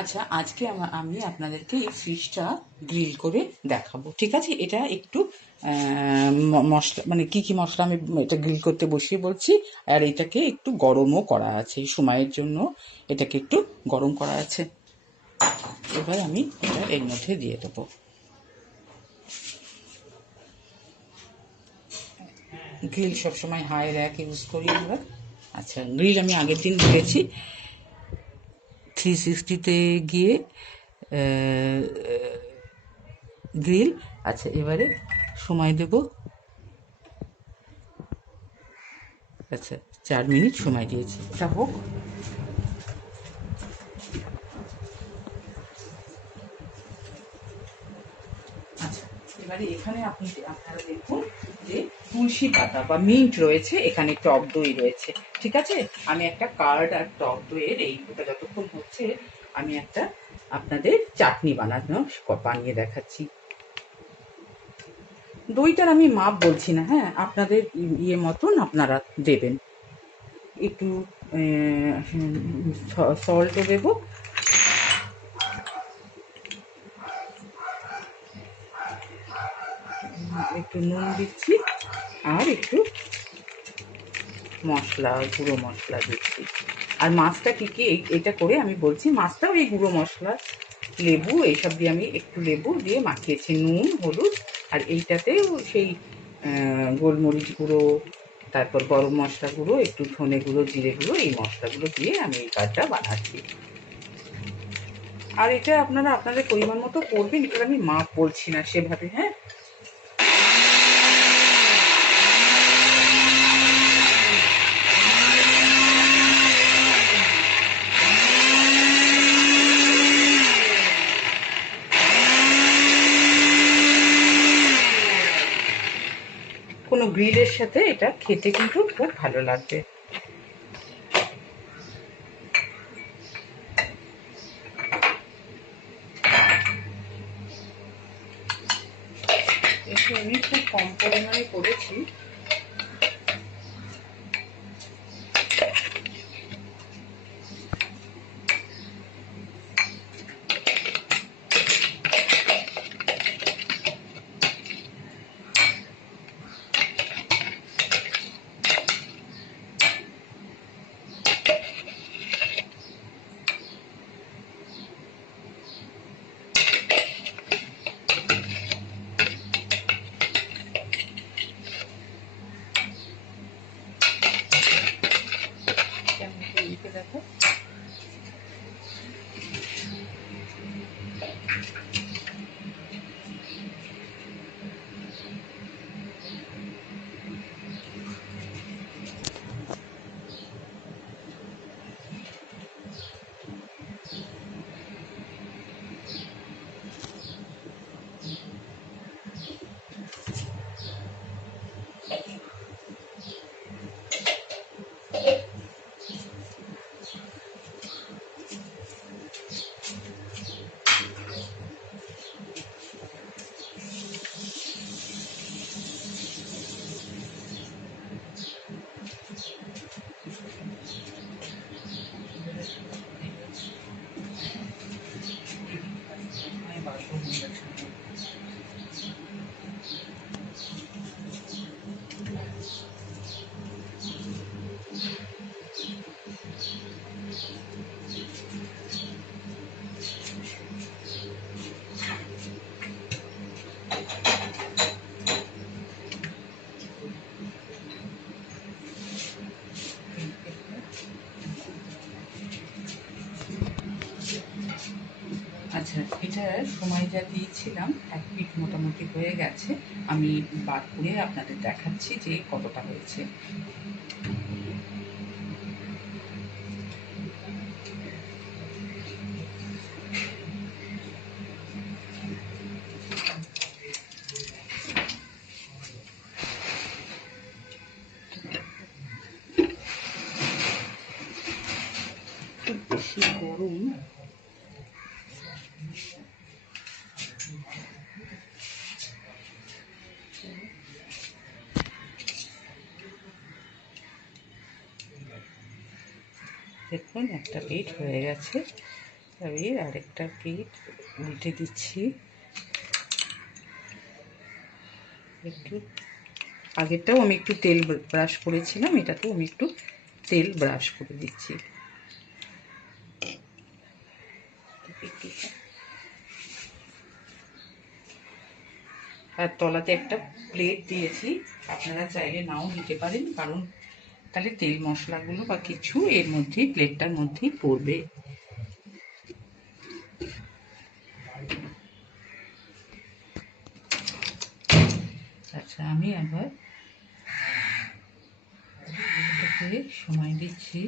আচ্ছা, আজকে আমি আপনাদেরকে এই ফিশটা গ্রিল করে দেখাবো, ঠিক আছে? এটা একটু মশলা, মানে কি কি মশলা আমি এটা গ্রিল করতে বসিয়ে বলছি। আর এটাকে একটু গরমও করা আছে এই সময়ের জন্য, এটাকে একটু গরম করা আছে। এবার আমি এটা এর মধ্যে দিয়ে দেবো। গ্রিল সবসময় হাই র্যাক ইউজ করি আমরা। আচ্ছা, গ্রিল আমি আগের দিন দিয়েছি 360-তে গিয়ে গ্রিল। আচ্ছা, এবারে সময় দেব, আচ্ছা 4 মিনিট সময় দিয়েছি, এটা হোক। আচ্ছা, এবারে এখানে আপনারা দেখুন যে তুলসী পাতা বা মিন্ট রয়েছে, এখানে টক দই রয়েছে, ঠিক আছে? আমি একটা কার্ড আর টক দইয়ের এইটা যতক্ষণ হচ্ছে আমি একটা আপনাদের চাটনি বানিয়ে দেখাচ্ছি। দইটার আমি মাপ বলছি না, হ্যাঁ, আপনাদের ইয়ে মতন আপনারা দেবেন। একটু সল্টও দেবো, একটু নুন দিচ্ছি, আর একটু গুঁড়ো মশলা দিচ্ছি। আর মাছটা কি কি এটা করে আমি বলছি, মাছটাও এই গুঁড়ো মশলা, লেবু এইসব দিয়ে আমি একটু লেবু দিয়ে মাখিয়েছি, নুন হলুদ। আর এইটাতেও সেই গোলমরিচ গুঁড়ো, তারপর গরম মশলা গুঁড়ো, একটু ধনে গুঁড়ো, জিরে গুঁড়ো, এই মশলাগুলো দিয়ে আমি এই কাঠটা বানাচ্ছি। আর এটা আপনারা আপনাদের পরিমাণ মতো করবেন, এটা আমি মাপ বলছি না সেভাবে, হ্যাঁ। কোনো গ্রিলের সাথে এটা খেতে কিন্তু খুব ভালো লাগবে। এটা আমি খুব কম পরিমাণে করেছি। দেখো, আচ্ছা, এটা সময় যা দিয়েছিলাম 1 ফিট মোটামুটি হয়ে গেছে। আমি বার করে আপনাদের দেখাচ্ছি যে কতটা হয়েছে। খুব বেশি গরম, দেখুন একটা পিঠ হয়ে গেছে। আমি আরেকটা পিঠ উল্টে দিচ্ছি। একটু আগেরটাও আমি একটু তেল ব্রাশ করেছিলাম, এটাতেও আমি একটু তেল ব্রাশ করে দিচ্ছি। আর তলাতে একটা প্লেট দিয়েছি, আপনারা চাইলে নাও দিতে পারেন, কারণ তাহলে তেল মশলাগুলো বা কিছু এর মধ্যেই প্লেটটার মধ্যেই পড়বে। আচ্ছা, আমি আবার এটাকে সময় দিচ্ছি।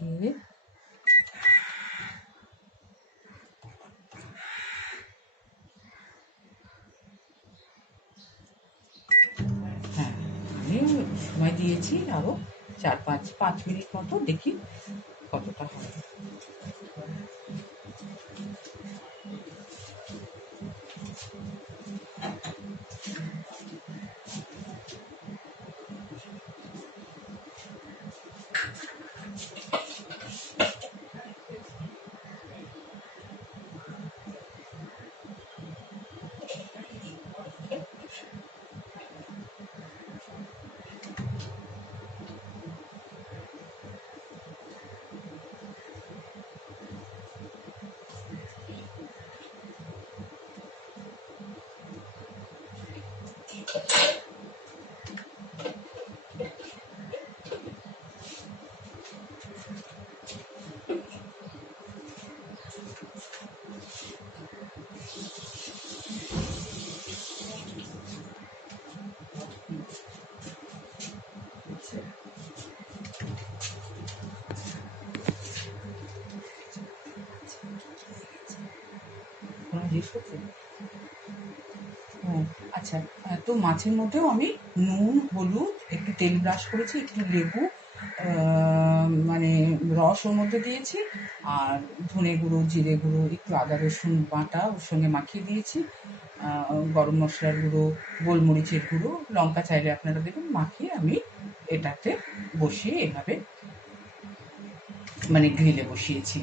দিয়ে হ্যাঁ, আমি সময় দিয়েছি আরও 4-5 মিনিট মতো, দেখি কতটা হয়। আচ্ছা, তো মাছের মধ্যেও আমি নুন, হলুদ, একটু তেল ব্রাশ করেছি, একটু লেবু মানে রস ওর মধ্যে দিয়েছি, আর ধনে গুঁড়ো, জিরে গুঁড়ো, একটু আদা রসুন বাটা ওর সঙ্গে মাখিয়ে দিয়েছি, গরম মশলার গুঁড়ো, গোলমরিচের গুঁড়ো, লঙ্কা চাইলে আপনারা দেবেন, মাখিয়ে আমি এটাতে বসিয়ে এভাবে মানে গ্রিলে বসিয়েছি।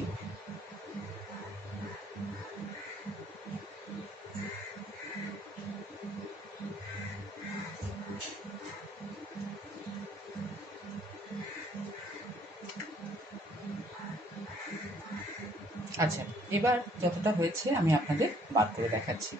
আচ্ছা, এবার যতটা হয়েছে আমি আপনাদের বার করে দেখাচ্ছি।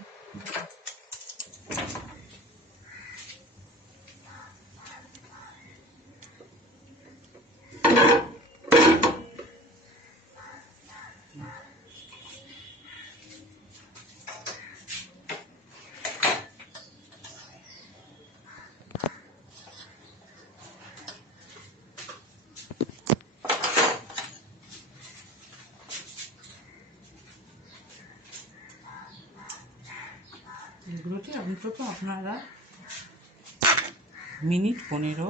এগুলোকে অন্তত আপনারা মিনিট 10-15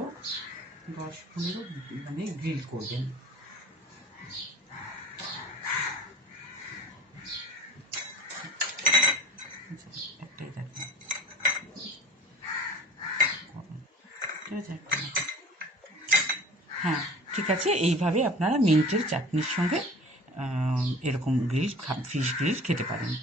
মানে গ্রিল করবেন। একটাই দেখেন, ঠিক আছে? হ্যাঁ, ঠিক আছে, এইভাবে আপনারা মিন্টের চাটনির সঙ্গে এরকম ফিশ গ্রিল খেতে পারেন।